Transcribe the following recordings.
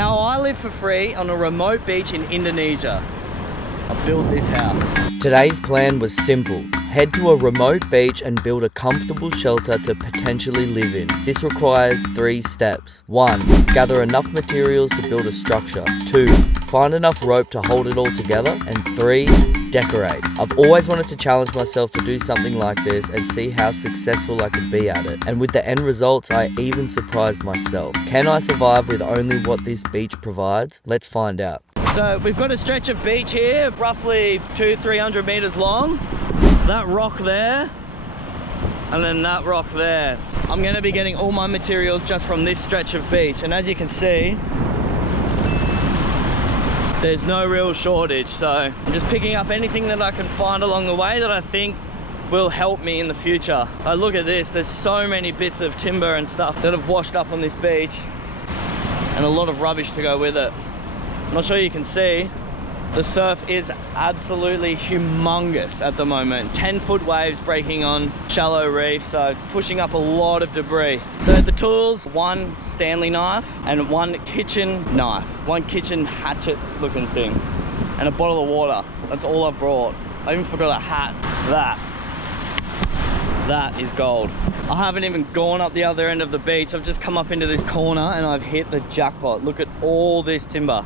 How I live for free on a remote beach in Indonesia. I built this house. Today's plan was simple. Head to a remote beach and build a comfortable shelter to potentially live in. This requires 3 steps. 1. Gather enough materials to build a structure. 2. Find enough rope to hold it all together. And 3. Decorate. I've always wanted to challenge myself to do something like this and see how successful I could be at it. And with the end results, I even surprised myself. Can I survive with only what this beach provides? Let's find out. So we've got a stretch of beach here, roughly 200-300 meters long. That rock there, and then that rock there. I'm gonna be getting all my materials just from this stretch of beach. And as you can see, there's no real shortage. So I'm just picking up anything that I can find along the way that I think will help me in the future. Look at this, there's so many bits of timber and stuff that have washed up on this beach, and a lot of rubbish to go with it. I'm not sure you can see, the surf is absolutely humongous at the moment. 10-foot waves breaking on shallow reef, so it's pushing up a lot of debris. So the tools, 1 Stanley knife and 1 kitchen knife, 1 kitchen hatchet looking thing, and a bottle of water. That's all I brought. I even forgot a hat. That is gold. I haven't even gone up the other end of the beach. I've just come up into this corner and I've hit the jackpot. Look at all this timber.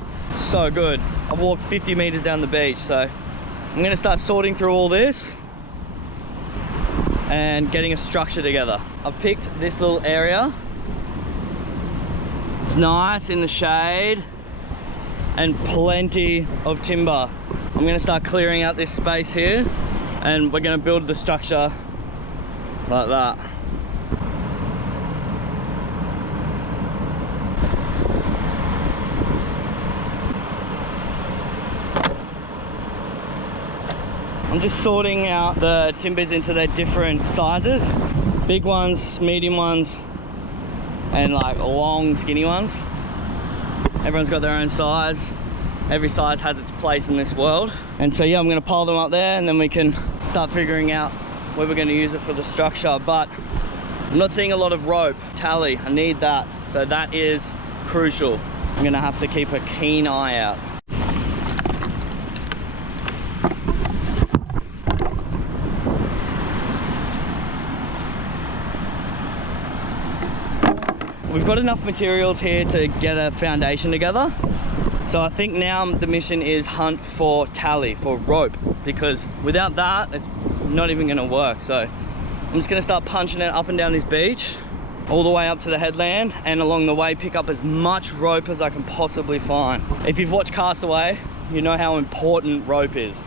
So good. I've walked 50 meters down the beach, so I'm gonna start sorting through all this and getting a structure together. I've picked this little area. It's nice in the shade and plenty of timber. I'm gonna start clearing out this space here and we're gonna build the structure like that. I'm just sorting out the timbers into their different sizes. Big ones, medium ones, and like long skinny ones. Everyone's got their own size. Every size has its place in this world. And so yeah, I'm gonna pile them up there and then we can start figuring out where we're gonna use it for the structure. But I'm not seeing a lot of rope, tally, I need that. So that is crucial. I'm gonna have to keep a keen eye out. We've got enough materials here to get a foundation together. So I think now the mission is hunt for tally, for rope, because without that, it's not even gonna work. So I'm just gonna start punching it up and down this beach, all the way up to the headland, and along the way pick up as much rope as I can possibly find. If you've watched Castaway, you know how important rope is.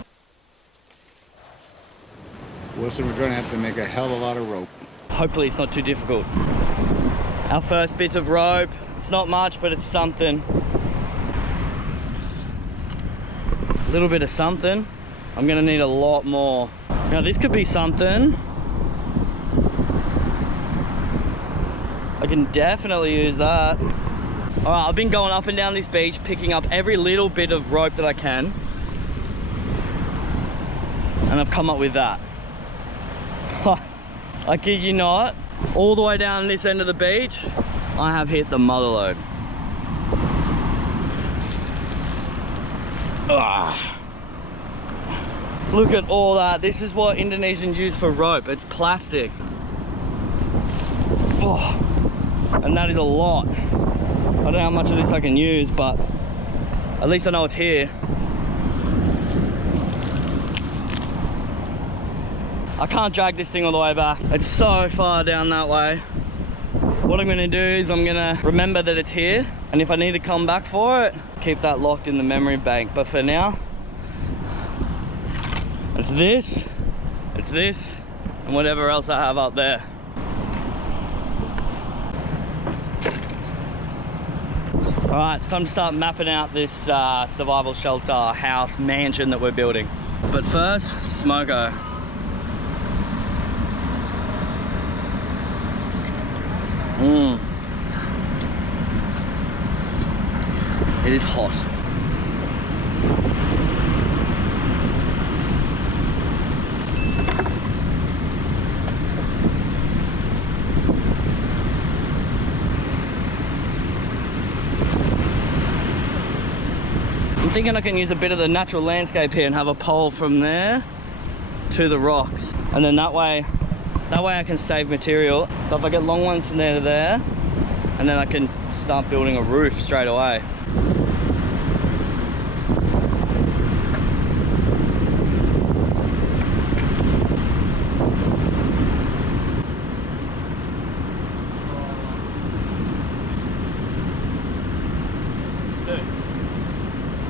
Wilson, we're gonna have to make a hell of a lot of rope. Hopefully it's not too difficult. Our first bit of rope, it's not much, but it's something. A little bit of something. I'm gonna need a lot more. Now this could be something. I can definitely use that. All right, I've been going up and down this beach, picking up every little bit of rope that I can. And I've come up with that. I kid you not. All the way down this end of the beach, I have hit the mother lode. Look at all that. This is what Indonesians use for rope. It's plastic. And that is a lot. I don't know how much of this I can use, but at least I know it's here. I can't drag this thing all the way back. It's so far down that way. What I'm gonna do is I'm gonna remember that it's here, and if I need to come back for it, keep that locked in the memory bank. But for now, it's this, and whatever else I have up there. All right, it's time to start mapping out this survival shelter, house, mansion that we're building. But first, smoko. It is hot. thinking I can use a bit of the natural landscape here and have a pole from there to the rocks, and then that way I can save material. So if I get long ones from there to there, and then I can start building a roof straight away.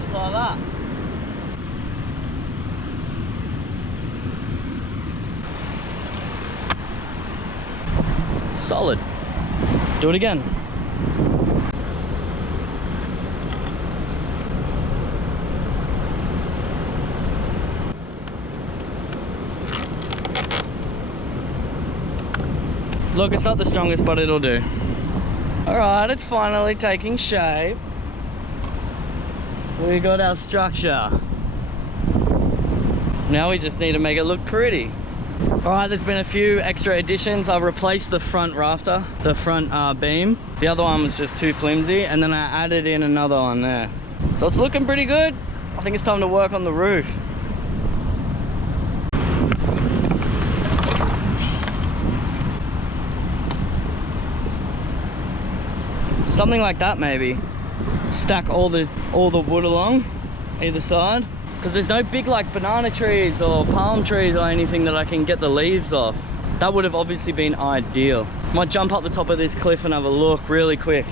Just like that. Solid. Do it again. Look, it's not the strongest, but it'll do. Alright, it's finally taking shape. We got our structure. Now we just need to make it look pretty. Alright, there's been a few extra additions. I've replaced the front rafter, the front beam. The other one was just too flimsy, and then I added in another one there. So it's looking pretty good. I think it's time to work on the roof. Something like that maybe. Stack all the wood along either side, because there's no big like banana trees or palm trees or anything that I can get the leaves off. That would have obviously been ideal. Might jump up the top of this cliff and have a look really quick.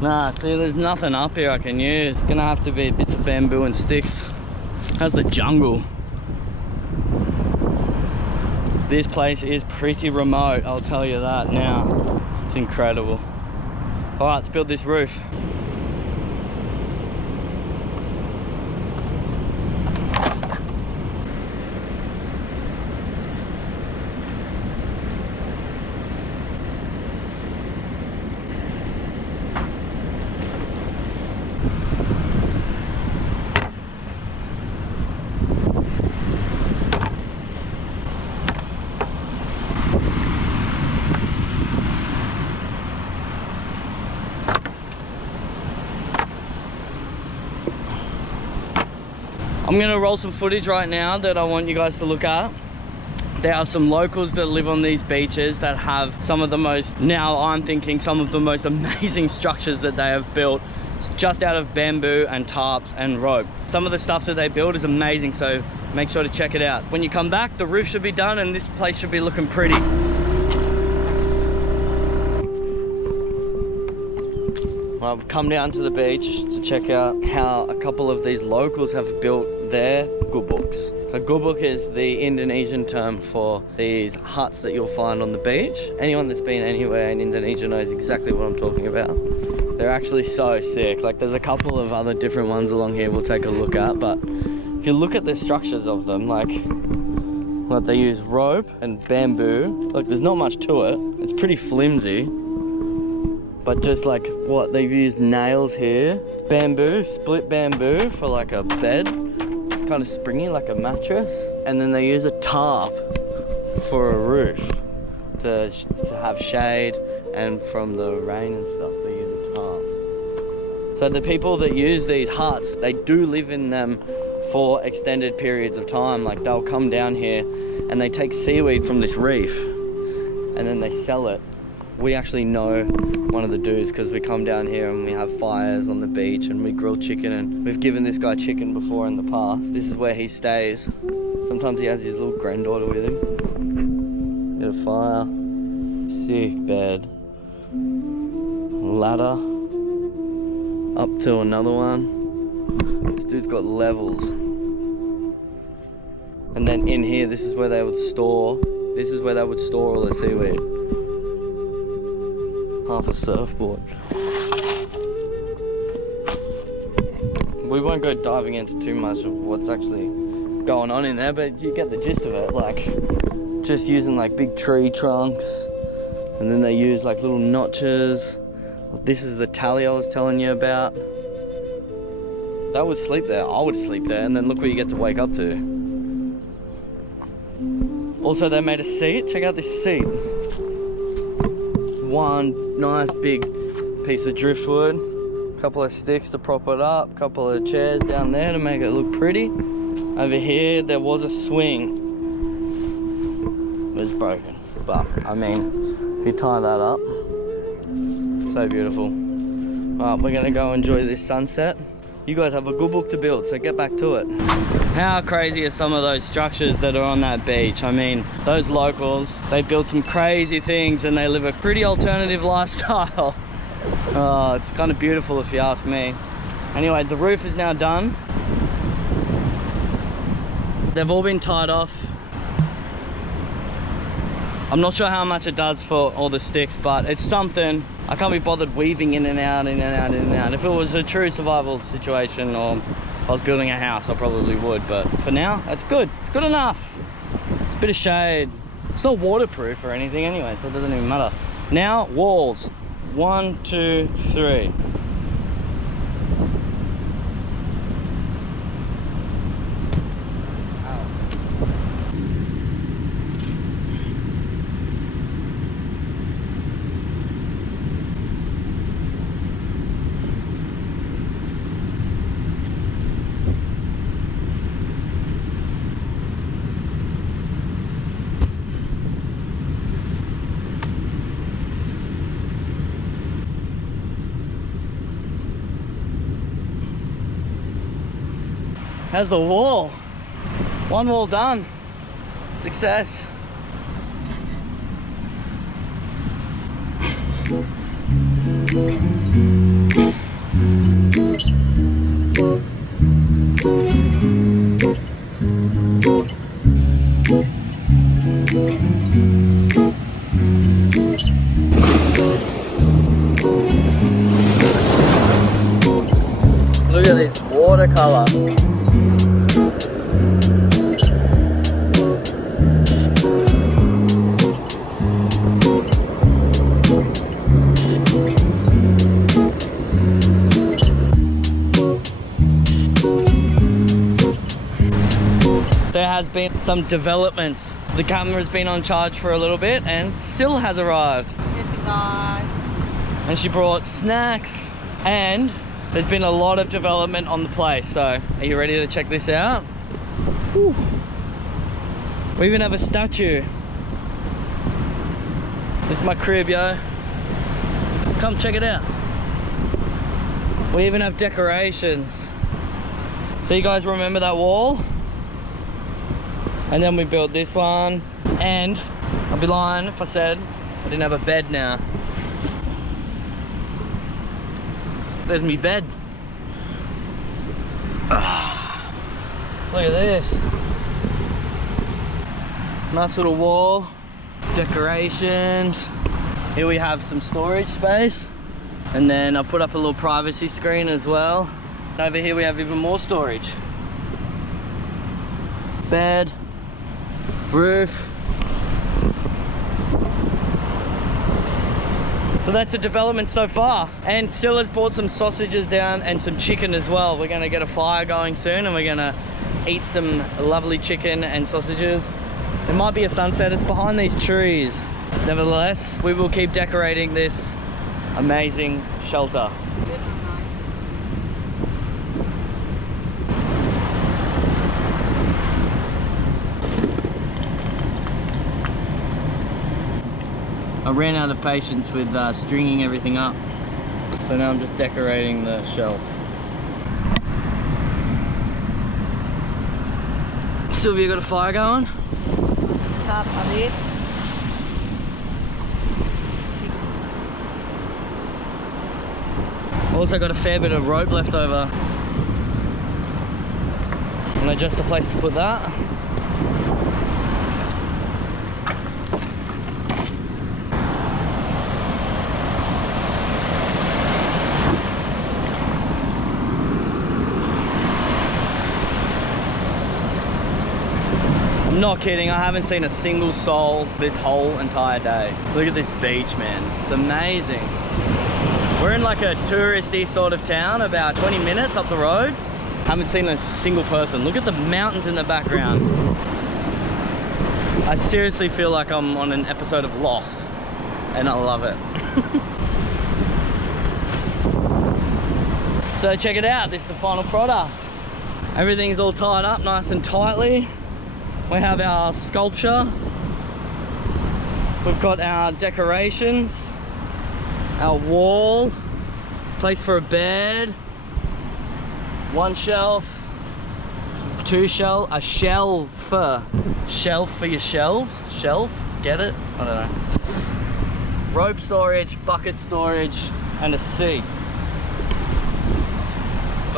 Nah, see, there's nothing up here I can use. It's gonna have to be bits of bamboo and sticks. How's the jungle? This place is pretty remote, I'll tell you that now. It's incredible. All right, let's build this roof. I'm gonna roll some footage right now that I want you guys to look at. There are some locals that live on these beaches that have some of the most, now I'm thinking, some of the most amazing structures that they have built just out of bamboo and tarps and rope. Some of the stuff that they build is amazing, so make sure to check it out. When you come back, the roof should be done and this place should be looking pretty. I've come down to the beach to check out how a couple of these locals have built their gubuks. So gubuk is the Indonesian term for these huts that you'll find on the beach. Anyone that's been anywhere in Indonesia knows exactly what I'm talking about. They're actually so sick. Like, there's a couple of other different ones along here we'll take a look at, but if you look at the structures of them, like they use rope and bamboo. Look, there's not much to it. It's pretty flimsy. But just like what, they've used nails here, bamboo, split bamboo for like a bed. It's kind of springy like a mattress. And then they use a tarp for a roof to have shade, and from the rain and stuff they use a tarp. So the people that use these huts, they do live in them for extended periods of time. Like, they'll come down here and they take seaweed from this reef and then they sell it. We actually know one of the dudes because we come down here and we have fires on the beach and we grill chicken, and we've given this guy chicken before in the past. This is where he stays. Sometimes he has his little granddaughter with him. Got a fire. Sick bed. Ladder. Up to another one. This dude's got levels. And then in here, this is where they would store. This is where they would store all the seaweed. Half a surfboard. We won't go diving into too much of what's actually going on in there, but you get the gist of it. Like, just using like big tree trunks, and then they use like little notches. This is the tally I was telling you about. They would sleep there, I would sleep there, and then look what you get to wake up to. Also, they made a seat. Check out this seat. one nice big piece of driftwood, a couple of sticks to prop it up, a couple of chairs down there to make it look pretty. Over here there was a swing. It was broken, but I mean, if you tie that up, so beautiful. Right, we're gonna go enjoy this sunset. You guys have a good book to build, so get back to it. How crazy are some of those structures that are on that beach? I mean, those locals, they build some crazy things and they live a pretty alternative lifestyle. Oh, it's kind of beautiful if you ask me. Anyway, the roof is now done. They've all been tied off. I'm not sure how much it does for all the sticks, but it's something. I can't be bothered weaving in and out, in and out, in and out. If it was a true survival situation or if I was building a house, I probably would. But for now, it's good. It's good enough. It's a bit of shade. It's not waterproof or anything anyway, so it doesn't even matter. Now, walls. 1, 2, 3. How's the wall? One wall done. Success. Look at this watercolor. There has been some developments. The camera's been on charge for a little bit and Sil has arrived. Yes, guys. And she brought snacks and there's been a lot of development on the place. So are you ready to check this out? Whew. We even have a statue. This is my crib, yo. Come check it out. We even have decorations. So you guys remember that wall? And then we built this one. And I'd be lying if I said I didn't have a bed now. There's me bed. Look at this. Nice little wall. Decorations. Here we have some storage space. And then I put up a little privacy screen as well. Over here we have even more storage. Bed. Roof. So that's a development so far. And Sil has bought some sausages down and some chicken as well. We're gonna get a fire going soon and we're gonna eat some lovely chicken and sausages. There might be a sunset, it's behind these trees. Nevertheless, we will keep decorating this amazing shelter. I ran out of patience with stringing everything up, so now I'm just decorating the shelf. Sylvia, got a fire going? Top of this. Also got a fair bit of rope left over. And adjust the place to put that. I'm not kidding, I haven't seen a single soul this whole entire day. Look at this beach, man. It's amazing. We're in like a touristy sort of town, about 20 minutes up the road. Haven't seen a single person. Look at the mountains in the background. I seriously feel like I'm on an episode of Lost. and I love it. So check it out, this is the final product. Everything's all tied up nice and tightly. We have our sculpture. We've got our decorations, our wall, place for a bed, one shelf, two shelf, a shelf for your shelves, shelf, get it? I don't know. Rope storage, bucket storage, and a seat.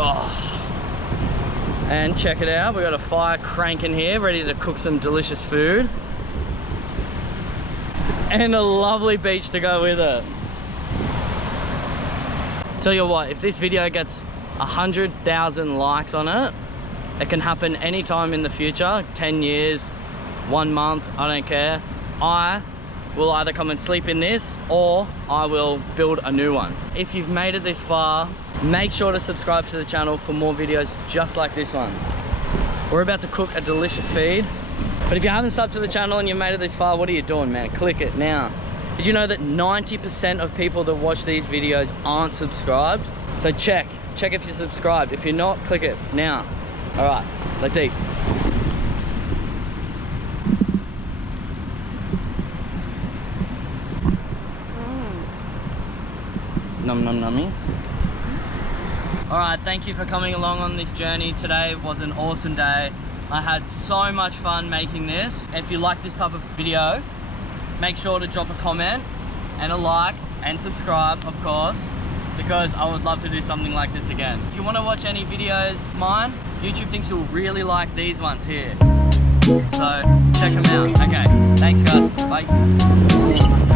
Oh. And check it out, we've got a fire cranking here, ready to cook some delicious food. And a lovely beach to go with it. Tell you what, if this video gets 100,000 likes on it, it can happen anytime in the future, 10 years, 1 month, I don't care. I will either come and sleep in this or I will build a new one. If you've made it this far, make sure to subscribe to the channel for more videos just like this one. We're about to cook a delicious feed. But if you haven't subbed to the channel and you've made it this far, what are you doing, man? Click it now. Did you know that 90% of people that watch these videos aren't subscribed? So check if you're subscribed. If you're not, click it now. All right, let's eat. Num num nummy. All right, thank you for coming along on this journey. Today was an awesome day. I had so much fun making this. If you like this type of video, make sure to drop a comment and a like and subscribe, of course, because I would love to do something like this again. If you want to watch any videos of mine, YouTube thinks you'll really like these ones here. So check them out. Okay, thanks guys, bye.